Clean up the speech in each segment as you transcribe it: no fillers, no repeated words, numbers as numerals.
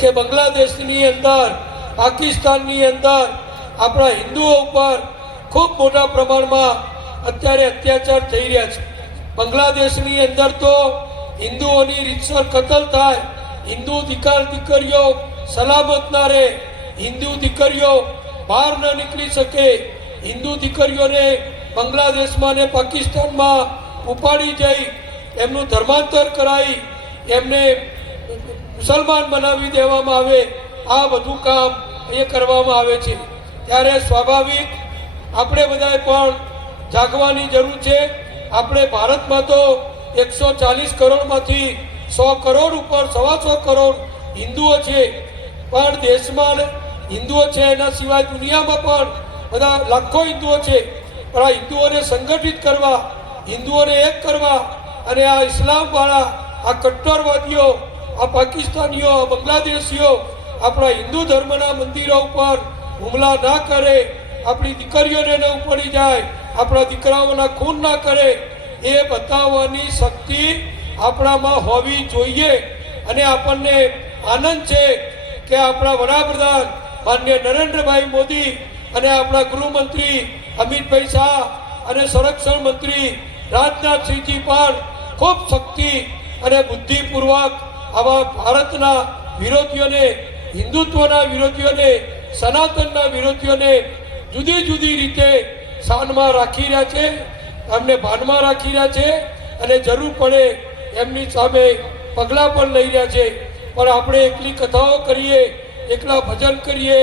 કે બાંગ્લાદેશની અંદર, પાકિસ્તાનની અંદર આપણા હિન્દુઓ ઉપર ખૂબ મોટા પ્રમાણમાં અત્યારે અત્યાચાર થઈ રહ્યા છે. બાંગ્લાદેશની અંદર તો હિન્દુઓની રીતસર કતલ થાય, હિન્દુ દીકરીઓ સલામત ના રહે, હિન્દુ દીકરીઓ બહાર ન નીકળી શકે, હિન્દુ દીકરીઓને બાંગ્લાદેશમાં ને પાકિસ્તાનમાં ઉપાડી જઈ એમનું ધર્માંતર કરાવી એમને મુસલમાન બનાવી દેવામાં આવે, આ બધું કામ એ કરવામાં આવે છે. ત્યારે સ્વાભાવિક આપણે બધાએ પણ જાગવાની જરૂર છે. આપણે ભારતમાં તો 140 કરોડમાંથી 100 કરોડ ઉપર 125 કરોડ હિન્દુઓ છે, પણ દેશમાં હિન્દુઓ છે, એના સિવાય દુનિયામાં પણ બધા લાખો હિન્દુઓ છે. પણ આ હિન્દુઓને સંગઠિત કરવા, હિન્દુઓને એક કરવા અને આ ઇસ્લામવાળા, આ કટ્ટરવાદીઓ, આ પાકિસ્તાનીઓ, આ બાંગ્લાદેશીઓ આપણા હિન્દુ ધર્મના મંદિરો ઉપર હુમલા ના કરે, આપણી દીકરીઓને ન ઉપડી જાય, આપણા દીકરાઓના ખૂન ના કરે, એ બતાવવાની શક્તિ આપણામાં હોવી જોઈએ. અને આપણને આનંદ છે કે આપણા વડાપ્રધાન માનનીય નરેન્દ્રભાઈ મોદી અને આપણા ગૃહમંત્રી અમિતભાઈ શાહ અને સંરક્ષણ મંત્રી રાજનાથસિંહજી પણ ખૂબ શક્તિ અને બુદ્ધિપૂર્વક આવા ભારતના વિરોધીઓને, હિન્દુત્વના વિરોધીઓને, સનાતનના વિરોધીઓને જુદી જુદી રીતે શાનમાં રાખી રહ્યા છે, એમને ભાનમાં રાખી રહ્યા છે અને જરૂર પડે એમની સામે પગલાં પણ લઈ રહ્યા છે. પણ આપણે એકલી કથાઓ કરીએ, એકલા ભજન કરીએ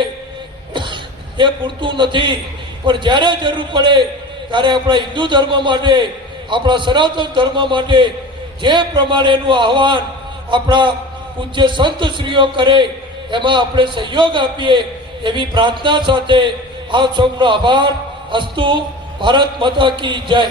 એ પૂરતું નથી. પણ જ્યારે જરૂર પડે ત્યારે આપણા હિન્દુ ધર્મ માટે, આપણા સનાતન ધર્મ માટે જે પ્રમાણેનું આહવાન આપણા પૂજ્ય સંતશ્રીઓ કરે એમાં આપણે સહયોગ આપીએ એવી પ્રાર્થના સાથે આપ સૌનો આભાર. અસ્તુ. ભારત માતા કી જય.